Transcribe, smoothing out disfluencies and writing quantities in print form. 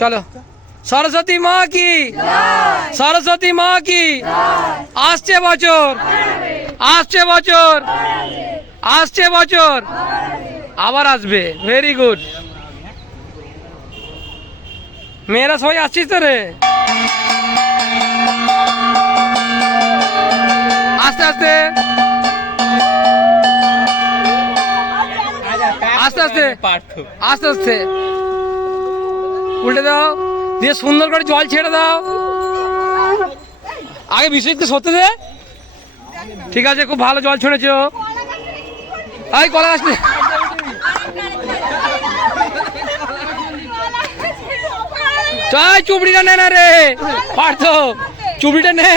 চলো সরস্বতী মা কি, সরস্বতী মা কি। আসছে বছর, আসছে বছর, আসছে বছর, আবার আসবে। Very good. মেয়েরা সবাই আসছিস তো রে? আস্তে আস্তে আস্তে আস্তে আস্তে আস্তে উল্টে দাও, দিয়ে সুন্দর করে জল ছেড়ে দাও। আগে বিশ্বজিৎকে সত্যি দে। ঠিক আছে, খুব ভালো জল ছেড়েছো। এই কলা আসলে চুবড়িটা নে না রে পার্থ, চুবড়িটা নে।